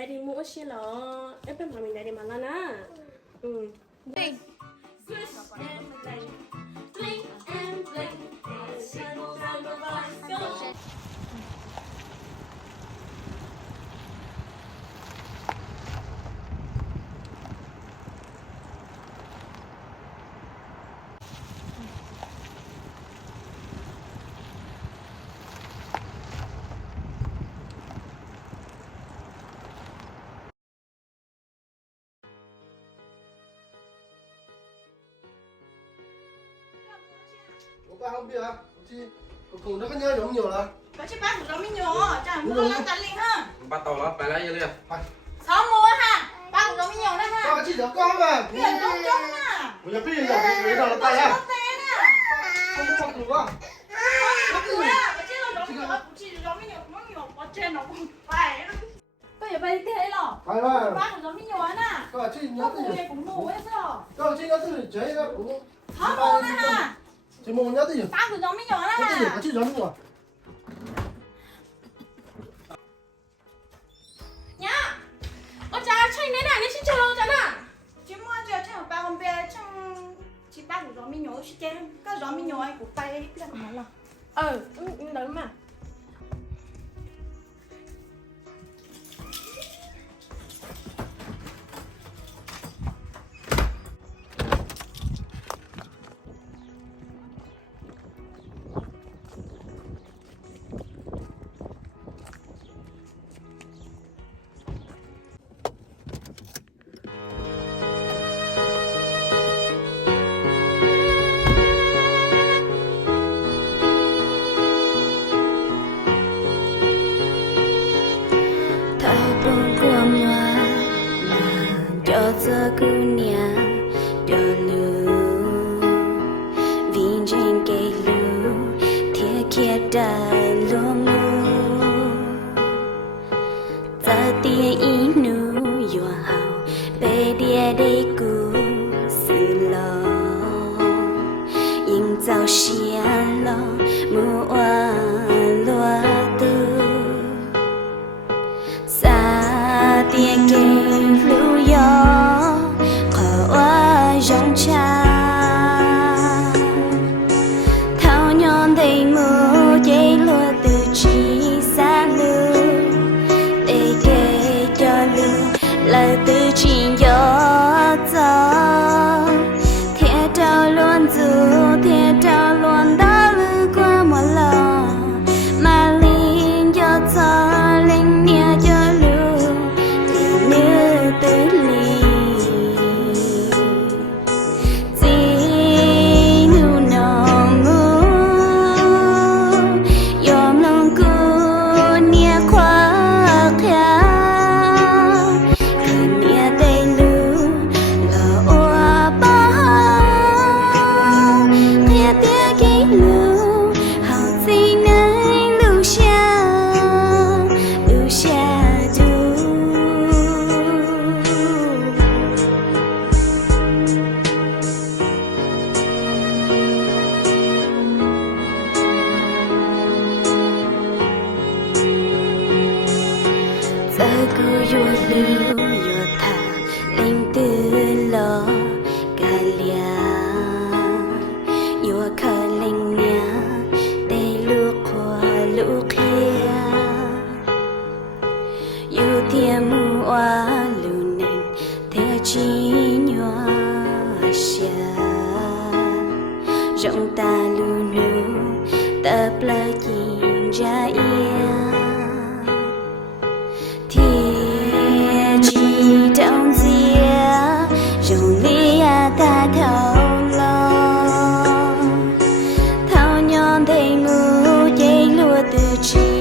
đã đi mua xe lọ em bên mà mình đã đi mà lên á đi Swish and bling bling and bling go Ba không biết hả? Chị cùng nó có nhớ giống nhiều là. Có chứ bác của nó mới nhỏ, chả mua lắm tận liền ha. Bắt tàu lắm, phải lấy gì liền. Sáu mua ha, bác của nó mới nhỏ đó ha. Ba chị đỡ con mà. Biển tốt trông nè. Bây giờ bây giờ lấy đầu tay ha. Không có con thủ à? Bác của á, bác chứ nó giống nhỏ, chị nó mới nhỏ, ở trên nó cũng phải. Bây giờ bay thế lọ. Phải rồi. Bác của nó mới nhỏ nè. Các chị nhớ Bác từ của này cũng mua hết sao? các chị nhớ từ chế đó cũng. Sáu mua nè ha. Chị mua nhớ từ. Bác của nó mới nhỏ đó Có từ ha. có chị giống nhiều. nhá cha chơi này này xin chào cha nè Chứ mua cho chắc ba con bé trong chị bác của nó mới nhỏ chứ chứ. Các nó mới nhỏ của tay biết mà là. đấy mà cho cô nhà đôi lưu viên trên cây lưu thiết kia đại luôn ta tia ý nu yo hao bê địa đây cũ sự lo yên giàu xia lo mua lo tư xa tia cây lưu yo dòng cha thao nhon đầy mưa dây lúa từ chỉ xa lưu để kể cho lưu lời từ chỉ gió gió thiệt trao luôn đã lưu qua một lần mà linh cho gió linh nia cho lưu linh như tới yo lưu yo thả linh tư lo cả lia yo khờ linh nia đây lu khoa lu kia yo thia mu oa lu nành theo chi nhòa xia rộng ta lu nu tập la chín ra ia trong dia dùng lia ta thao lo thao nhon đầy ngủ dây lúa từ chi